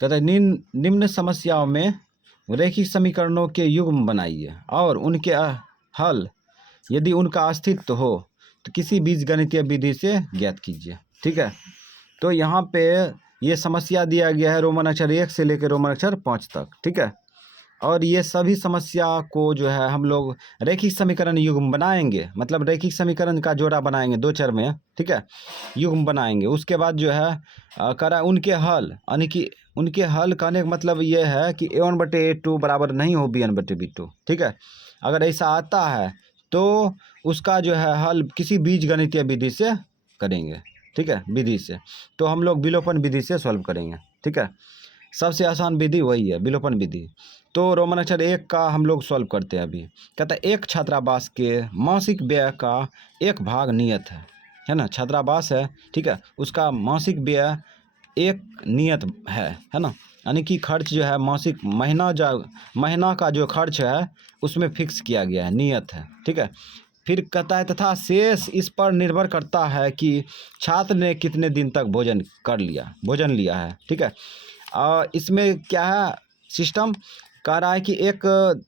कहता है निम्न समस्याओं में रैखिक समीकरणों के युग्म बनाइए और उनके हल यदि उनका अस्तित्व हो तो किसी बीजगणितीय विधि से ज्ञात कीजिए। ठीक है, तो यहाँ पे ये समस्या दिया गया है रोमन अक्षर 1 से लेकर रोमन अक्षर 5 तक। ठीक है, और ये सभी समस्या को जो है हम लोग रैखिक समीकरण युग्म बनाएंगे, मतलब रैखिक समीकरण का जोड़ा बनाएंगे 2 चर में। ठीक है, युग्म बनाएंगे। उसके बाद जो है करा उनके हल, यानी कि उनके हल कहने का मतलब ये है कि a1/a2 बराबर नहीं हो b1/b2। ठीक है, अगर ऐसा आता है तो उसका जो है हल किसी बीजगणितीय विधि से करेंगे। ठीक है, विधि से, तो हम लोग विलोपन विधि से सॉल्व करेंगे। ठीक है, सबसे आसान विधि वही है, विलोपन विधि। तो रोमन अक्षर 1 का हम लोग सॉल्व करते हैं अभी। कहता है एक छात्रावास के मासिक व्यय का एक भाग नियत है ना, छात्रावास है। ठीक है, उसका मासिक व्यय एक नियत है ना, यानी कि खर्च जो है मासिक महीना का जो खर्च है उसमें फिक्स किया गया है, नियत है। ठीक है, फिर कहता है तथा शेष इस पर निर्भर करता है कि छात्र ने कितने दिन तक भोजन लिया है। ठीक है, इसमें क्या है सिस्टम, कह रहा है कि एक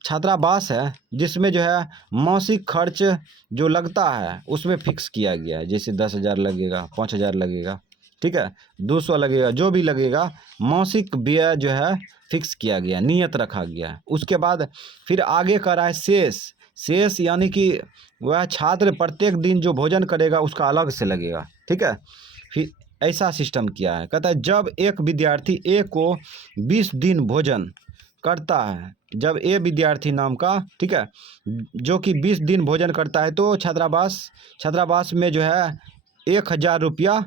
छात्रावास है जिसमें जो है मासिक खर्च जो लगता है उसमें फिक्स किया गया है, जैसे 10,000 लगेगा, 5,000 लगेगा। ठीक है, 200 लगेगा, जो भी लगेगा मासिक व्यय जो है फिक्स किया गया, नियत रखा गया। उसके बाद फिर आगे कह रहा है शेष यानी कि वह छात्र प्रत्येक दिन जो भोजन करेगा उसका अलग से लगेगा। ठीक है, फिर ऐसा सिस्टम किया है। कहता है जब एक विद्यार्थी ए को 20 दिन भोजन करता है, जब ए विद्यार्थी नाम का, ठीक है, जो कि 20 दिन भोजन करता है तो छात्रावास में जो है 1,000 रुपया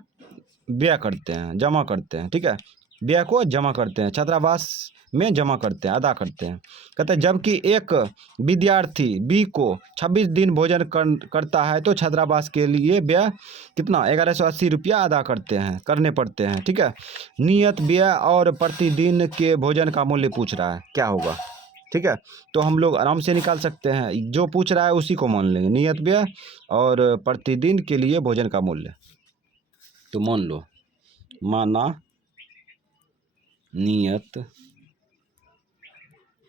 व्यय करते हैं, जमा करते हैं। ठीक है, व्यय को जमा करते हैं, छात्रावास में जमा करते हैं, अदा करते हैं। कहते हैं जबकि एक विद्यार्थी बी को 26 दिन भोजन करता है तो छात्रावास के लिए व्यय कितना 1180 रुपया अदा करने पड़ते हैं। ठीक है, नियत व्यय और प्रतिदिन के भोजन का मूल्य पूछ रहा है, क्या होगा। ठीक है, तो हम लोग आराम से निकाल सकते हैं, जो पूछ रहा है उसी को मान लेंगे, नियत व्यय और प्रतिदिन के लिए भोजन का मूल्य। तो मान लो, माना नियत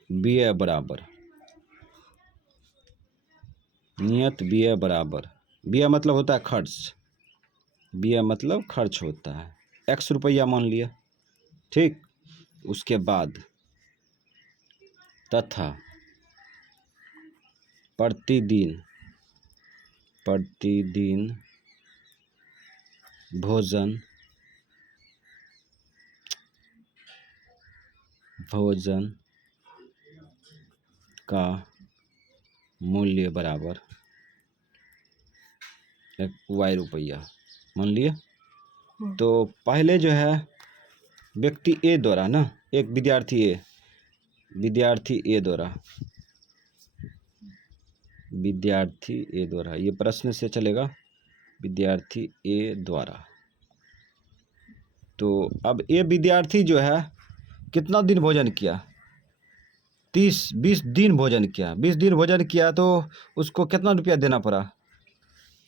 व्यय बराबर, नियत व्यय बराबर, व्यय मतलब होता है खर्च, व्यय मतलब खर्च होता है, x रुपया मान लिया। ठीक, उसके बाद तथा प्रतिदिन भोजन का मूल्य बराबर y रुपया मान लिए। तो पहले जो है व्यक्ति ए द्वारा ना, एक विद्यार्थी ए द्वारा, ये प्रश्न से चलेगा, विद्यार्थी ए द्वारा। तो अब ये विद्यार्थी जो है कितना दिन भोजन किया, 20 दिन भोजन किया। 20 दिन भोजन किया तो उसको कितना रुपया देना पड़ा,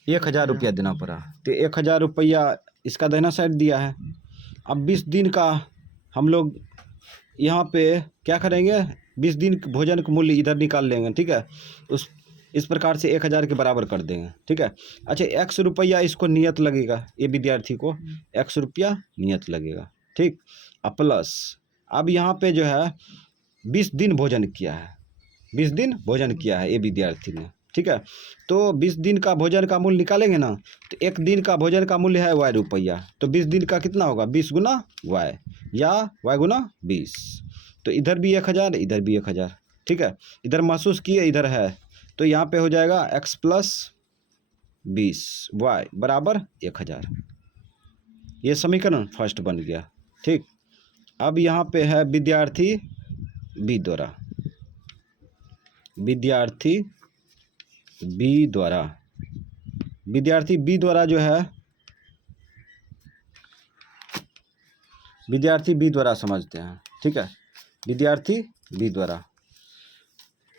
1,000 रुपया देना पड़ा। तो 1,000 रुपया इसका दाहिना साइड दिया है। अब 20 दिन का हम लोग यहाँ पे क्या करेंगे, 20 दिन भोजन का मूल्य इधर निकाल लेंगे। ठीक है, इस प्रकार से 1,000 के बराबर कर देंगे। ठीक है, अच्छा x रुपया इसको नियत लगेगा, ये विद्यार्थी को x रुपया नियत लगेगा। ठीक, अब प्लस, अब यहाँ पे जो है 20 दिन भोजन किया है ये विद्यार्थी ने। ठीक है, तो 20 दिन का भोजन का मूल्य निकालेंगे ना, तो एक दिन का भोजन का मूल्य है y रुपया, तो 20 दिन का कितना होगा, 20 गुना y या y गुना 20। तो इधर भी 1,000, इधर भी 1,000। ठीक है, इधर महसूस किए, इधर है, तो यहाँ पे हो जाएगा x + 20 y बराबर 1,000। ये समीकरण फर्स्ट बन गया। ठीक, अब यहाँ पे है विद्यार्थी बी द्वारा, विद्यार्थी बी द्वारा जो है, विद्यार्थी बी द्वारा समझते हैं। ठीक है, विद्यार्थी बी द्वारा,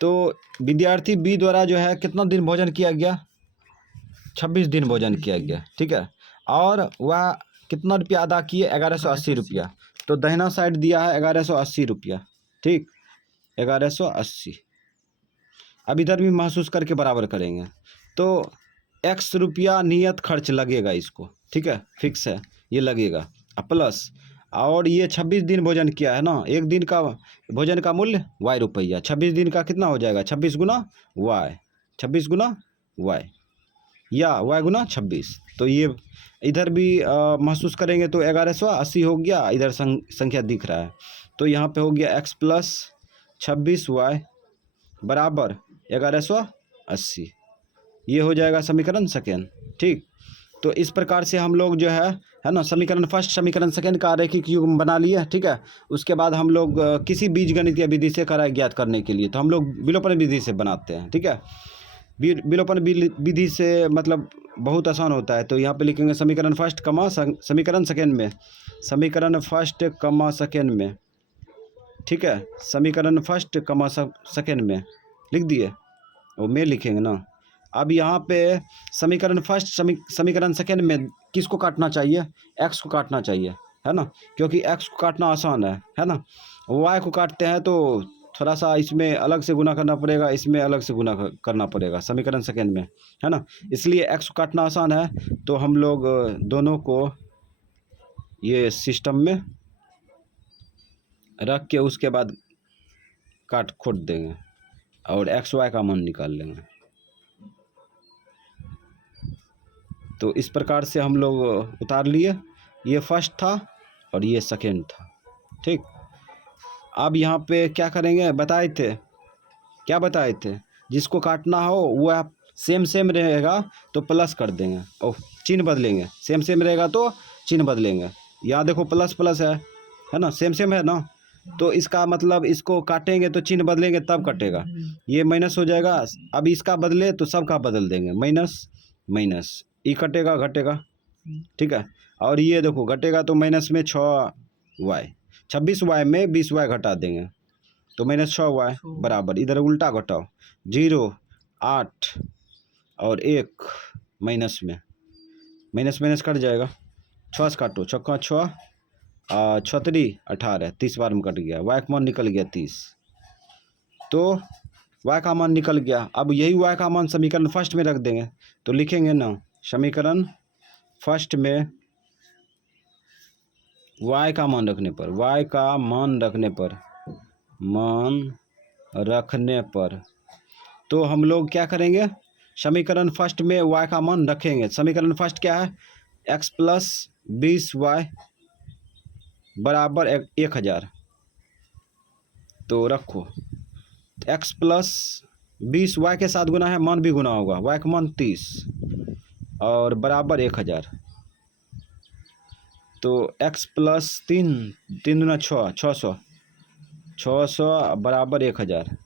तो विद्यार्थी बी द्वारा जो है कितना दिन भोजन किया गया, 26 दिन भोजन किया गया। ठीक है, और वह कितना रुपया अदा किए, 1180 रुपया। तो दाहिना साइड दिया है 1180 रुपया, ठीक, 1180। अब इधर भी महसूस करके बराबर करेंगे, तो x रुपया नियत खर्च लगेगा इसको, ठीक है, फिक्स है, ये लगेगा। अब प्लस, और ये 26 दिन भोजन किया है ना, एक दिन का भोजन का मूल्य y रुपया, 26 दिन का कितना हो जाएगा, 26 गुना y, 26 गुना y, या y गुना 26। तो ये इधर भी महसूस करेंगे तो 1180 हो गया, इधर संख्या दिख रहा है, तो यहाँ पे हो गया x प्लस 26y बराबर 1180, ये हो जाएगा समीकरण सेकेंड, ठीक। तो इस प्रकार से हम लोग जो है ना, समीकरण फर्स्ट समीकरण सेकेंड का रैखिक युग्म बना लिए, ठीक है। उसके बाद हम लोग किसी बीजगणितीय विधि से कराए ज्ञात करने के लिए तो हम लोग विलोपन विधि से बनाते हैं, ठीक है। विलोपन विधि से मतलब बहुत आसान होता है। तो यहाँ पे लिखेंगे समीकरण फर्स्ट कमा समीकरण सेकेंड में, समीकरण फर्स्ट कमा सेकेंड में, ठीक है, समीकरण फर्स्ट कमा सेकेंड में लिख दिए, वो में लिखेंगे ना। अब यहाँ पे समीकरण फर्स्ट समीकरण सेकेंड में किसको काटना चाहिए, x को काटना चाहिए, है ना, क्योंकि x को काटना आसान है ना। y को काटते हैं तो थोड़ा सा इसमें अलग से गुना करना पड़ेगा, इसमें अलग से गुना करना पड़ेगा समीकरण सेकेंड में, है ना। इसलिए x को काटना आसान है, तो हम लोग दोनों को ये सिस्टम में रख के उसके बाद काट खोट देंगे और एक्स वाई का मान निकाल लेंगे। तो इस प्रकार से हम लोग उतार लिए, ये फर्स्ट था और ये सेकेंड था, ठीक। अब यहाँ पे क्या करेंगे, बताए थे, क्या बताए थे, जिसको काटना हो वो आप सेम रहेगा तो प्लस कर देंगे, ओह चिन्ह बदलेंगे, सेम रहेगा तो चिन्ह बदलेंगे। यहाँ देखो प्लस प्लस है ना, सेम है ना, तो इसका मतलब इसको काटेंगे तो चिन्ह बदलेंगे तब कटेगा, ये माइनस हो जाएगा। अब इसका बदले तो सबका बदल देंगे, माइनस माइनस, ये कटेगा घटेगा, ठीक है। और ये देखो घटेगा तो माइनस में 6y, 26y में 20y घटा देंगे तो माइनस 6y बराबर, इधर उल्टा घटाओ, 0 8 और 1 माइनस में माइनस कट जाएगा, 6 से काटो, 6 6 36 18, 30 बार में कट गया, y का मान निकल गया 30, तो y का मान निकल गया। अब यही y का मान समीकरण फर्स्ट में रख देंगे, तो लिखेंगे ना समीकरण फर्स्ट में y का मान रखने पर, y का मान रखने पर तो हम लोग क्या करेंगे, समीकरण फर्स्ट में y का मान रखेंगे। समीकरण फर्स्ट क्या है, x प्लस 20y बराबर 1000, तो रखो x प्लस 20y के साथ गुना है, मान भी गुना होगा, y का मान 30 और बराबर 1000, तो x प्लस 3 दूना 600 बराबर 1000,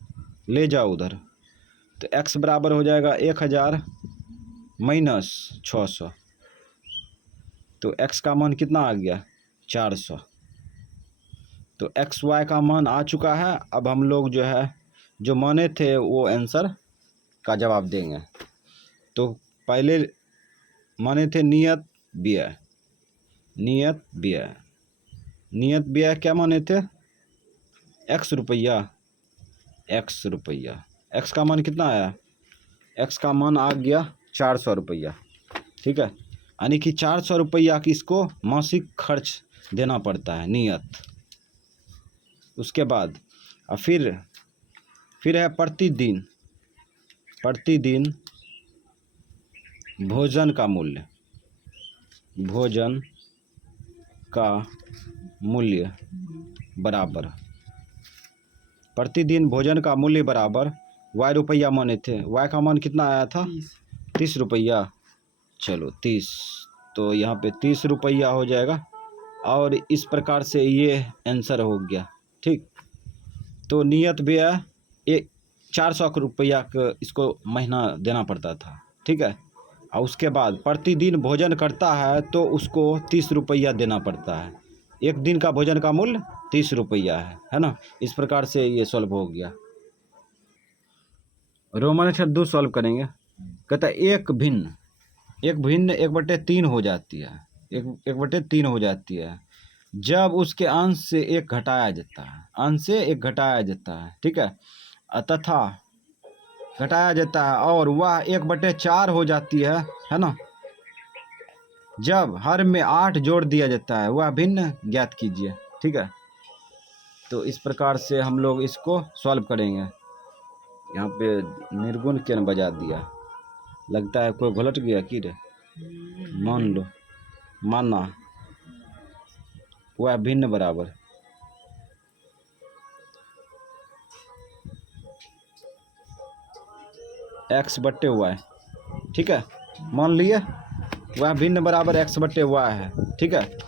ले जाओ उधर, तो x बराबर हो जाएगा 1000 माइनस 600, तो x का मान कितना आ गया 400। तो एक्स वाई का मान आ चुका है। अब हम लोग जो है जो माने थे वो आंसर का जवाब देंगे। तो पहले माने थे नियत व्यय क्या माने थे, x रुपया, x का मान कितना आया, x का मान आ गया 400 रुपया, ठीक है। यानी कि 400 रुपया की इसको मासिक खर्च देना पड़ता है नियत। उसके बाद फिर है प्रतिदिन भोजन का मूल्य बराबर, प्रतिदिन भोजन का मूल्य बराबर y रुपया माने थे, y का मान कितना आया था 30 रुपया, चलो 30, तो यहाँ पे 30 रुपया हो जाएगा। और इस प्रकार से ये आंसर हो गया, ठीक। तो नियत व्यय 400 रुपया का इसको महीना देना पड़ता था, ठीक है। और उसके बाद प्रतिदिन भोजन करता है तो उसको 30 रुपया देना पड़ता है, एक दिन का भोजन का मूल्य 30 रुपया है ना। इस प्रकार से ये सॉल्व हो गया। रोमन अक्षर 2 सॉल्व करेंगे। कहता है एक भिन्न 1/3 हो जाती है, 1/3 हो जाती है, जब उसके अंश से एक घटाया जाता है, अंश से एक घटाया जाता है, ठीक है, तथा घटाया जाता है और वह 1/4 हो जाती है ना। जब हर में 8 जोड़ दिया जाता है, वह भिन्न ज्ञात कीजिए, ठीक है। तो इस प्रकार से हम लोग इसको सॉल्व करेंगे। यहाँ पे निर्गुण केन बजा दिया, लगता है कोई घुलट गया कि रे। मान लो, माना वह भिन्न बराबर x/y, ठीक है, मान लिए वह भिन्न बराबर x/y है, ठीक है।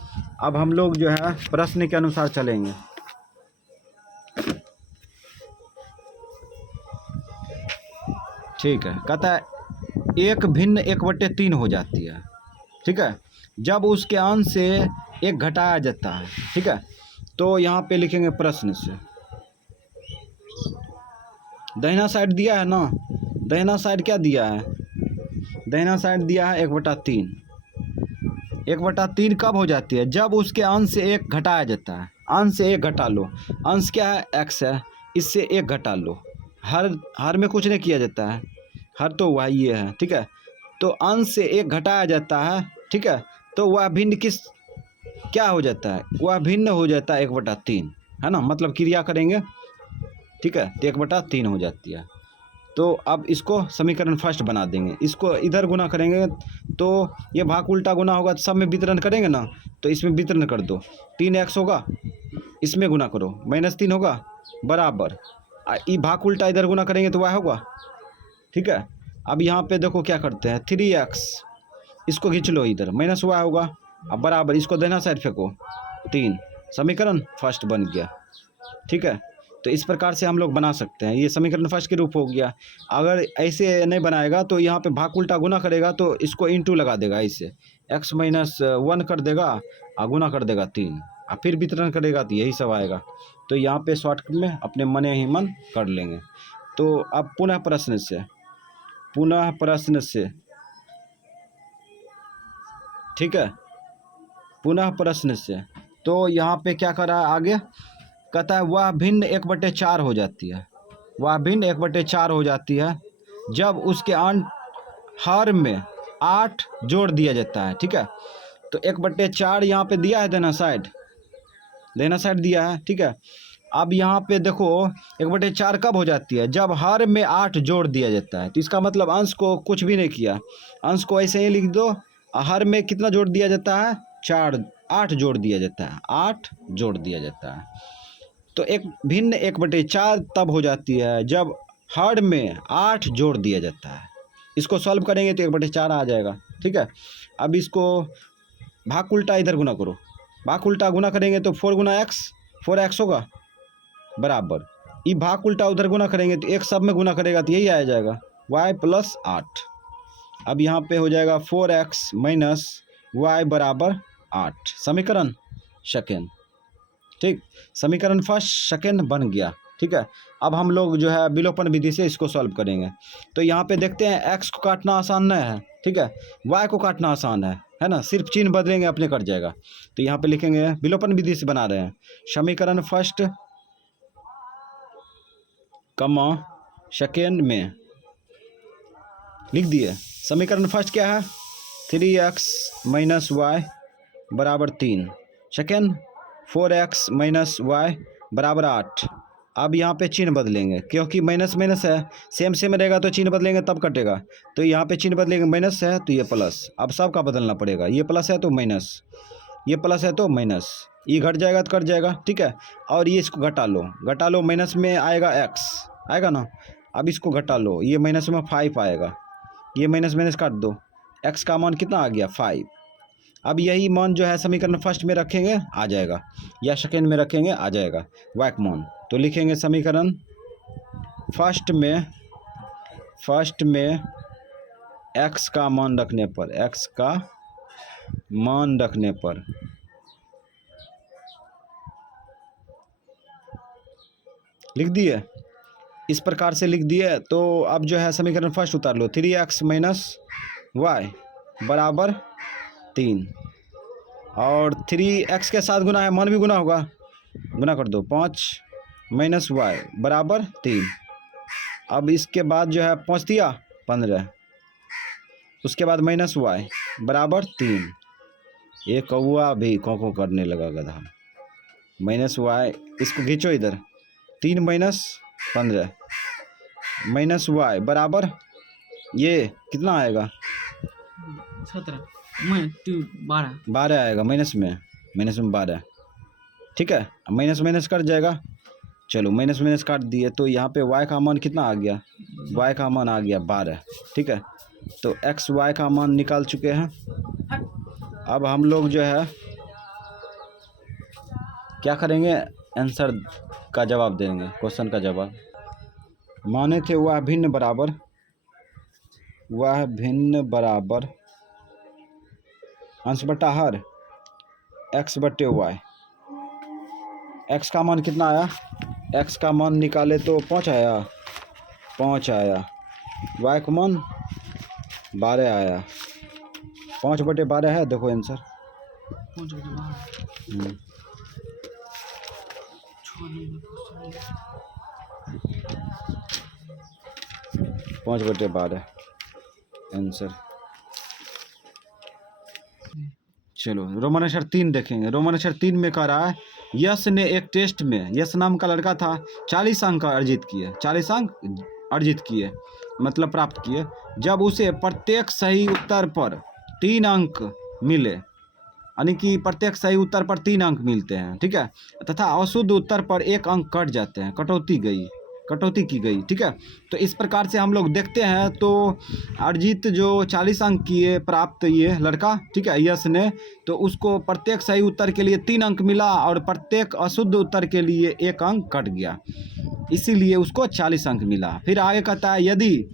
अब हम लोग जो है प्रश्न के अनुसार चलेंगे। ठीक है, कहता है एक भिन्न 1/3 हो जाती है, ठीक है, जब उसके अंश से एक घटाया जाता है, ठीक है। तो यहाँ पे लिखेंगे प्रश्न से, दाहिना साइड दिया है ना, दाहिना साइड क्या दिया है, दाहिना साइड दिया है 1/3। 1/3 कब हो जाती है, जब उसके अंश से एक घटाया जाता है। अंश से एक घटा लो, अंश क्या है, x है, इससे एक घटा लो। हर में कुछ नहीं किया जाता है, हर तो y ये है, ठीक है। तो अंश से एक घटाया जाता है, ठीक है, तो वह भिन्न किस क्या हो जाता है, वह भिन्न हो जाता है 1/3, है ना, मतलब क्रिया करेंगे, ठीक है, तो 1/3 हो जाती है। तो अब इसको समीकरण फर्स्ट बना देंगे, इसको इधर गुना करेंगे तो ये भाग उल्टा गुना होगा, तो सब में वितरण करेंगे ना, तो इसमें वितरण कर दो, 3x होगा, इसमें गुना करो, -3 होगा बराबर, ये भाग उल्टा इधर गुना करेंगे तो y होगा, ठीक है। अब यहाँ पे देखो क्या करते हैं, 3x इसको खींच लो इधर, -y होगा, अब बराबर इसको देना साइड फेंको, 3, समीकरण फर्स्ट बन गया, ठीक है। तो इस प्रकार से हम लोग बना सकते हैं, ये समीकरण फर्स्ट के रूप हो गया। अगर ऐसे नहीं बनाएगा तो यहाँ पे भाग उल्टा गुना करेगा तो इसको इंटू लगा देगा, इससे x-1 कर देगा और गुना कर देगा 3 और फिर वितरण करेगा, तो यही सब आएगा। तो यहाँ पे शॉर्टकट में अपने मने ही मन कर लेंगे। तो अब पुनः प्रश्न से, ठीक है, पुनः प्रश्न से, तो यहाँ पे क्या करा आगे, कहता है वह भिन्न 1/4 हो जाती है, वह भिन्न 1/4 हो जाती है जब उसके हर में 8 जोड़ दिया जाता है, ठीक है। तो 1/4 यहाँ पे दिया है, देना साइड दिया है, ठीक है। अब यहाँ पे देखो 1/4 कब हो जाती है, जब हर में 8 जोड़ दिया जाता है। तो इसका मतलब अंश को कुछ भी नहीं किया, अंश को ऐसे ही लिख दो, हर में कितना जोड़ दिया जाता है, 8 जोड़ दिया जाता है, 8 जोड़ दिया जाता है। तो एक भिन्न 1/4 तब हो जाती है जब हर में 8 जोड़ दिया जाता है। इसको सॉल्व करेंगे तो 1/4 आ जाएगा, ठीक है। अब इसको भाग उल्टा इधर गुना करो, भाग उल्टा गुना करेंगे तो 4x होगा बराबर, ये भाग उल्टा उधर गुना करेंगे तो एक सब में गुना करेगा तो यही आ जाएगा y + 8। अब यहाँ पे हो जाएगा 4x - y = 8, समीकरण सेकेंड, ठीक, समीकरण फर्स्ट सेकेंड बन गया, ठीक है। अब हम लोग जो है विलोपन विधि से इसको सॉल्व करेंगे। तो यहाँ पे देखते हैं x को काटना आसान नहीं है, ठीक है, y को काटना आसान है ना, सिर्फ चिन्ह बदलेंगे अपने कट जाएगा। तो यहाँ पे लिखेंगे, विलोपन विधि से बना रहे हैं, समीकरण फर्स्ट कमा सेकेंड में लिख दिए। समीकरण फर्स्ट क्या है, 3x - y = 3, second 4x - y = 8। अब यहाँ पे चिन्ह बदलेंगे, क्योंकि माइनस माइनस है, सेम रहेगा तो चिन्ह बदलेंगे तब कटेगा। तो यहाँ पे चिन्ह बदलेंगे, माइनस है तो ये प्लस, अब सबका बदलना पड़ेगा, ये प्लस है तो माइनस, ये प्लस है तो माइनस, ये घट जाएगा तो कट जाएगा, ठीक है। और ये इसको घटा लो, माइनस में आएगा x आएगा ना, अब इसको घटा लो, ये माइनस में 5 आएगा, ये माइनस काट दो, x का मान कितना आ गया 5। अब यही मान जो है समीकरण फर्स्ट में रखेंगे आ जाएगा, या सेकेंड में रखेंगे आ जाएगा y का मान। तो लिखेंगे समीकरण फर्स्ट में x का मान रखने पर, लिख दिए, इस प्रकार से लिख दिए। तो अब जो है समीकरण फर्स्ट उतार लो, 3x - y = 3, और 3x के साथ गुना है, मान भी गुना होगा, गुना कर दो 5 माइनस वाई बराबर 3। अब इसके बाद जो है 5 दिया 15, उसके बाद माइनस वाई बराबर 3। ये कौआ भी को करने लगा गधा। माइनस वाई, इसको खींचो इधर, 3 माइनस 15 माइनस वाई बराबर ये कितना आएगा 12 आएगा, माइनस में 12। ठीक है, माइनस माइनस कट जाएगा। चलो माइनस माइनस काट दिए, तो यहाँ पे y का मान कितना आ गया, y का मान आ गया 12। ठीक है, तो x y का मान निकाल चुके हैं। अब हम लोग जो है क्या करेंगे, आंसर का जवाब देंगे, क्वेश्चन का जवाब। माने थे वह भिन्न बराबर अंश बटा हर x बटे y। x का मान कितना आया, x का मान निकाले तो 5 आया, y का मान 12 आया। 5 बटे 12 है, देखो आंसर 5 बटे 12 आंसर। चलो रोमन अक्षर 3 देखेंगे। रोमन अक्षर 3 में कह रहा है यश ने एक टेस्ट में, यश नाम का लड़का था, 40 अंक अर्जित किए, 40 अंक अर्जित किए मतलब प्राप्त किए। जब उसे प्रत्येक सही उत्तर पर 3 अंक मिले, यानी कि प्रत्येक सही उत्तर पर 3 अंक मिलते हैं, ठीक है, तथा अशुद्ध उत्तर पर 1 अंक कट जाते हैं, कटौती की गई। ठीक है, तो इस प्रकार से हम लोग देखते हैं। तो अर्जित जो 40 अंक किए प्राप्त ये लड़का, ठीक है, यश ने, तो उसको प्रत्येक सही उत्तर के लिए 3 अंक मिला और प्रत्येक अशुद्ध उत्तर के लिए 1 अंक कट गया, इसीलिए उसको 40 अंक मिला। फिर आगे कहता है यदि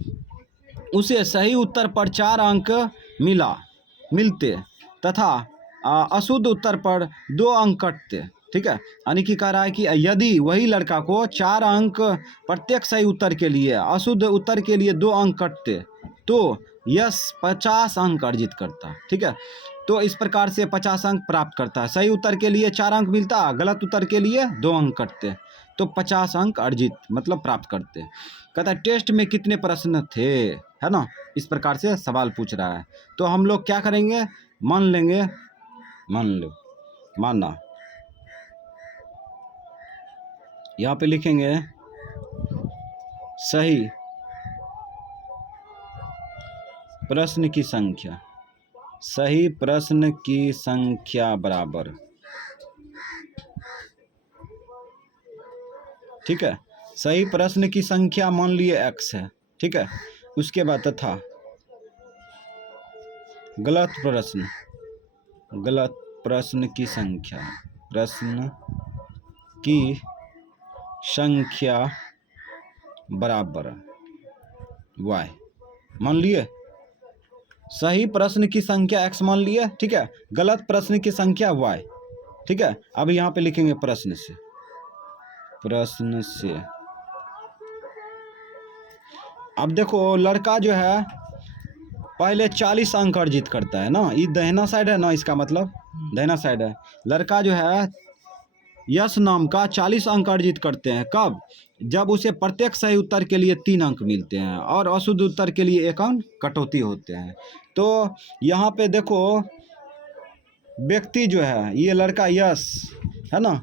उसे सही उत्तर पर 4 अंक मिलते तथा अशुद्ध उत्तर पर 2 अंक कटते, ठीक है, यानी कि कह रहा है कि यदि वही लड़का को 4 अंक प्रत्येक सही उत्तर के लिए, अशुद्ध उत्तर के लिए 2 अंक कटते, तो यश 50 अंक अर्जित करता। ठीक है, तो इस प्रकार से 50 अंक प्राप्त करता है। सही उत्तर के लिए 4 अंक मिलता, गलत उत्तर के लिए 2 अंक कटते, तो 50 अंक अर्जित मतलब प्राप्त करते। कहता है टेस्ट में कितने प्रश्न थे, है ना, इस प्रकार से सवाल पूछ रहा है। तो हम लोग क्या करेंगे, मानना यहाँ पे लिखेंगे सही प्रश्न की संख्या बराबर, ठीक है, सही प्रश्न की संख्या मान लिए x है, ठीक है, उसके बाद तथा गलत प्रश्न की संख्या बराबर y मान लिए। सही प्रश्न की संख्या x मान लिए, ठीक है, गलत प्रश्न की संख्या y, ठीक है। अब यहाँ पे लिखेंगे प्रश्न से। अब देखो लड़का जो है पहले 40 अंक अर्जित करता है ना, ये दाहिना साइड है ना, इसका मतलब दाहिना साइड है। लड़का जो है यश नाम का 40 अंक अर्जित करते हैं, कब, जब उसे प्रत्येक सही उत्तर के लिए 3 अंक मिलते हैं और अशुद्ध उत्तर के लिए 1 अंक कटौती होते हैं। तो यहाँ पे देखो व्यक्ति जो है ये लड़का यश है ना,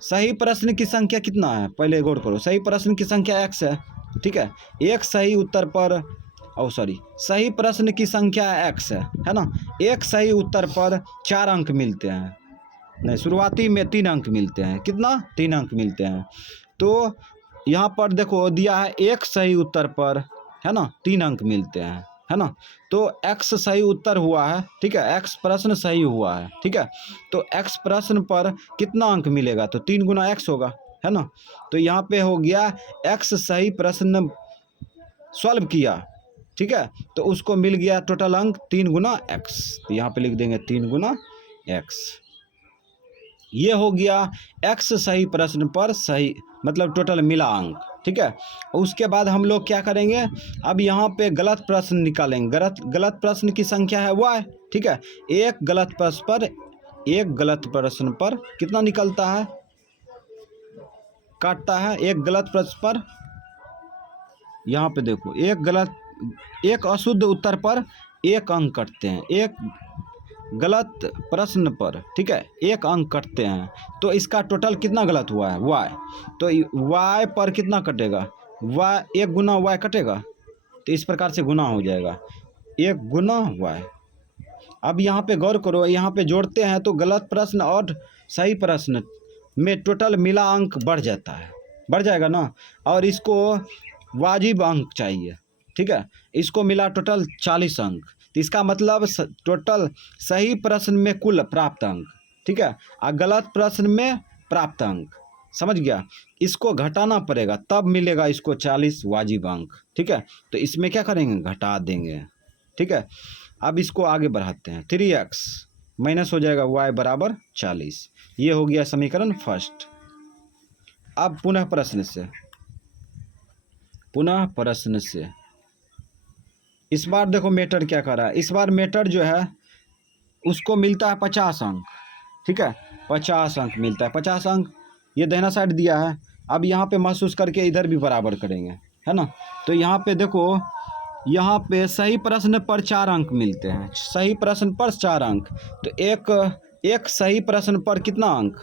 सही प्रश्न की संख्या कितना है, पहले गौर करो, सही प्रश्न की संख्या x है, ठीक है, एक सही उत्तर पर सही प्रश्न की संख्या x है ना, एक सही उत्तर पर 4 अंक मिलते हैं, नहीं शुरुआती में 3 अंक मिलते हैं, कितना 3 अंक मिलते हैं। तो यहाँ पर देखो दिया है एक सही उत्तर पर, है ना, 3 अंक मिलते हैं, है ना, तो x सही उत्तर हुआ है, ठीक है, x प्रश्न सही हुआ है, ठीक है, तो x प्रश्न पर कितना अंक मिलेगा, तो 3 गुना x होगा, है ना। तो यहाँ पे हो गया x सही प्रश्न सॉल्व किया, ठीक है, तो उसको मिल गया टोटल अंक 3 गुना x, तो यहाँ पे लिख देंगे 3 गुना x। ये हो गया x सही प्रश्न पर सही मतलब टोटल मिला अंक, ठीक है। उसके बाद हम लोग क्या करेंगे, अब यहाँ पे गलत प्रश्न निकालेंगे। गलत प्रश्न की संख्या है y, ठीक है। एक गलत प्रश्न पर कितना निकलता है, काटता है। एक गलत प्रश्न पर, यहाँ पे देखो, एक अशुद्ध उत्तर पर एक अंक कटते हैं। एक गलत प्रश्न पर, ठीक है, एक अंक कटते हैं। तो इसका टोटल कितना गलत हुआ है, y। तो y पर कितना कटेगा, y, 1 गुना y कटेगा। तो इस प्रकार से गुना हो जाएगा, 1 गुना y। अब यहाँ पे गौर करो, यहाँ पे जोड़ते हैं तो गलत प्रश्न और सही प्रश्न में टोटल मिला अंक बढ़ जाता है, बढ़ जाएगा ना। और इसको वाजिब अंक चाहिए, ठीक है। इसको मिला टोटल 40 अंक। तो इसका मतलब टोटल सही प्रश्न में कुल प्राप्त अंक, ठीक है, और गलत प्रश्न में प्राप्त अंक, समझ गया। इसको घटाना पड़ेगा तब मिलेगा इसको 40 वाजिब अंक, ठीक है। तो इसमें क्या करेंगे, घटा देंगे, ठीक है। अब इसको आगे बढ़ाते हैं, 3x माइनस हो जाएगा y बराबर 40। ये हो गया समीकरण फर्स्ट। अब पुनः प्रश्न से इस बार देखो मेथड क्या कर रहा है। इस बार मेथड जो है उसको मिलता है 50 अंक, ठीक है, 50 अंक मिलता है। 50 अंक ये दाहिना साइड दिया है। अब यहाँ पे महसूस करके इधर भी बराबर करेंगे, है ना। तो यहाँ पे देखो, यहाँ पे सही प्रश्न पर 4 अंक मिलते हैं, सही प्रश्न पर 4 अंक। तो एक सही प्रश्न पर कितना अंक,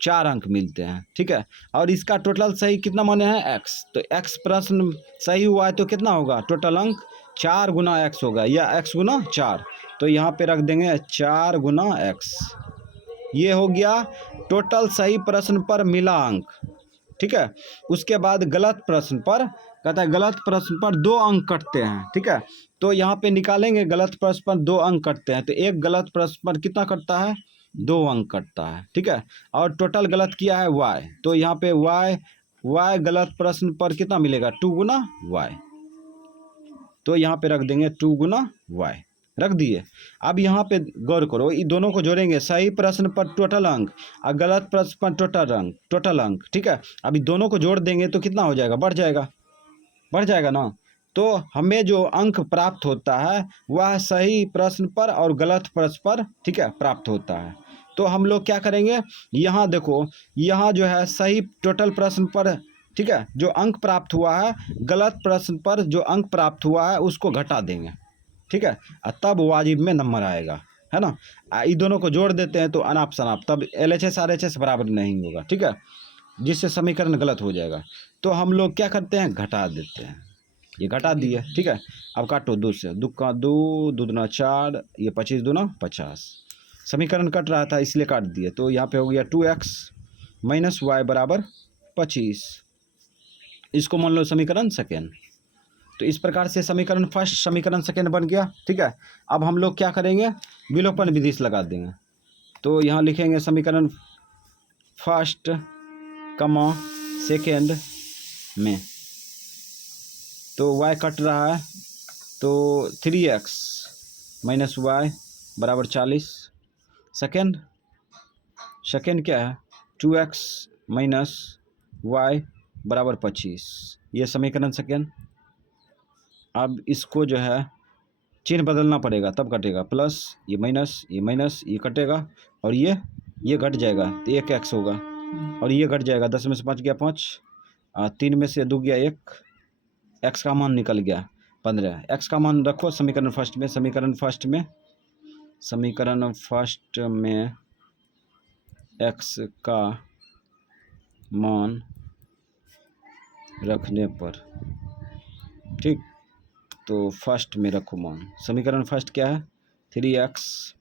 4 अंक मिलते हैं, ठीक है। और इसका टोटल सही कितना माने हैं, x। तो x प्रश्न सही हुआ है तो कितना होगा, टोटल अंक 4 गुना x होगा, या x गुना 4। तो यहाँ पे रख देंगे 4 गुना x। ये हो गया टोटल सही प्रश्न पर मिला अंक, ठीक है। उसके बाद गलत प्रश्न पर, कहता है गलत प्रश्न पर 2 अंक कटते हैं, ठीक है। तो यहाँ पे निकालेंगे, गलत प्रश्न पर 2 अंक कटते हैं। तो एक गलत प्रश्न पर कितना कटता है, 2 अंक कटता है, ठीक है। और टोटल गलत किया है y। तो यहाँ पे y गलत प्रश्न पर कितना मिलेगा, 2 गुना y। तो यहाँ पे रख देंगे 2 गुना y, रख दिए। अब यहाँ पे गौर करो, इन दोनों को जोड़ेंगे, सही प्रश्न पर टोटल अंक और गलत प्रश्न पर टोटल अंक, ठीक है। अभी दोनों को जोड़ देंगे तो कितना हो जाएगा, बढ़ जाएगा ना। तो हमें जो अंक प्राप्त होता है वह सही प्रश्न पर और गलत प्रश्न पर, ठीक है, प्राप्त होता है। तो हम लोग क्या करेंगे, यहाँ देखो, यहाँ जो है सही टोटल प्रश्न पर, ठीक है, जो अंक प्राप्त हुआ है, गलत प्रश्न पर जो अंक प्राप्त हुआ है उसको घटा देंगे, ठीक है। तब वाजिब में नंबर आएगा, है ना। ये दोनों को जोड़ देते हैं तो अनाप शनाप, तब LHS RHS बराबर नहीं होगा, ठीक है, जिससे समीकरण गलत हो जाएगा। तो हम लोग क्या करते हैं, घटा देते हैं। ये घटा दिए, ठीक है। अब काटो 2 से, 2 का 2, 2 दूना 4, ये 25 दूना 50। समीकरण कट रहा था इसलिए काट दिए। तो यहाँ पे हो गया 2x माइनस y बराबर 25। इसको मान लो समीकरण सेकेंड। तो इस प्रकार से समीकरण फर्स्ट, समीकरण सेकेंड बन गया, ठीक है। अब हम लोग क्या करेंगे, विलोपन विधि से लगा देंगे। तो यहाँ लिखेंगे समीकरण फर्स्ट कमा सेकेंड में, तो y कट रहा है, तो 3x माइनस y बराबर 40। सेकेंड क्या है, 2x माइनस y बराबर 25। ये समीकरण सेकेंड। अब इसको जो है चिन्ह बदलना पड़ेगा तब कटेगा, प्लस ये माइनस ये कटेगा, और ये घट जाएगा तो 1x होगा, और ये घट जाएगा, 10 में से 5 गया 5, 3 में से 2 गया 1, x का मान निकल गया 15। x का मान रखो समीकरण फर्स्ट में, समीकरण फर्स्ट में x का मान रखने पर, ठीक, तो फर्स्ट में रखो मान। समीकरण फर्स्ट क्या है, 3x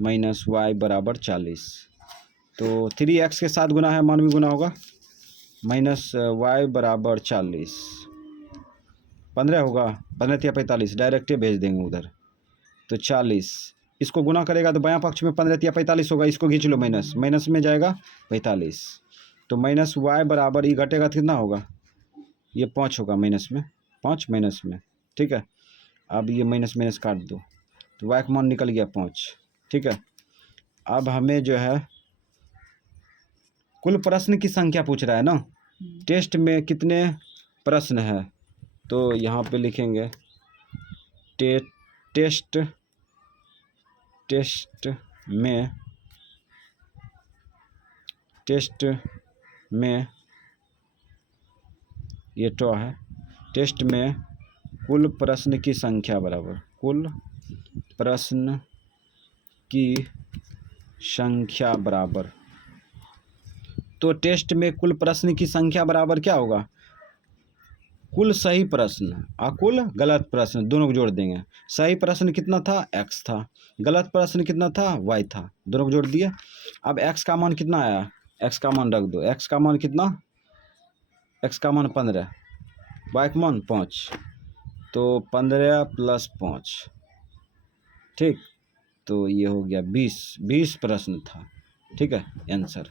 माइनस y बराबर 40। तो 3x के साथ गुना है, मान भी गुना होगा, माइनस y बराबर 40, 15 होगा, 15 या 45, डायरेक्ट भेज देंगे उधर। तो 40, इसको गुना करेगा तो बायां पक्ष में 15 या 45 होगा, इसको खींच लो, माइनस में जाएगा 45। तो माइनस y बराबर, ये घटेगा तो कितना होगा, ये 5 होगा, पाँच माइनस में, ठीक है। अब ये माइनस काट दो, तो y का मान निकल गया 5, ठीक है। अब हमें जो है कुल प्रश्न की संख्या पूछ रहा है ना, टेस्ट में कितने प्रश्न है, तो यहाँ पे लिखेंगे टेस्ट में ये टॉ है, टेस्ट में कुल प्रश्न की संख्या बराबर, कुल प्रश्न की संख्या बराबर, तो टेस्ट में कुल प्रश्न की संख्या बराबर क्या होगा, कुल सही प्रश्न और कुल गलत प्रश्न दोनों को जोड़ देंगे। सही प्रश्न कितना था, x था, गलत प्रश्न कितना था, y था, दोनों को जोड़ दिए। अब x का मान कितना आया, x का मान रख दो, x का मान कितना, x का मान 15, y का मान 5, तो 15 + 5, ठीक, तो ये हो गया 20 प्रश्न था, ठीक है आंसर।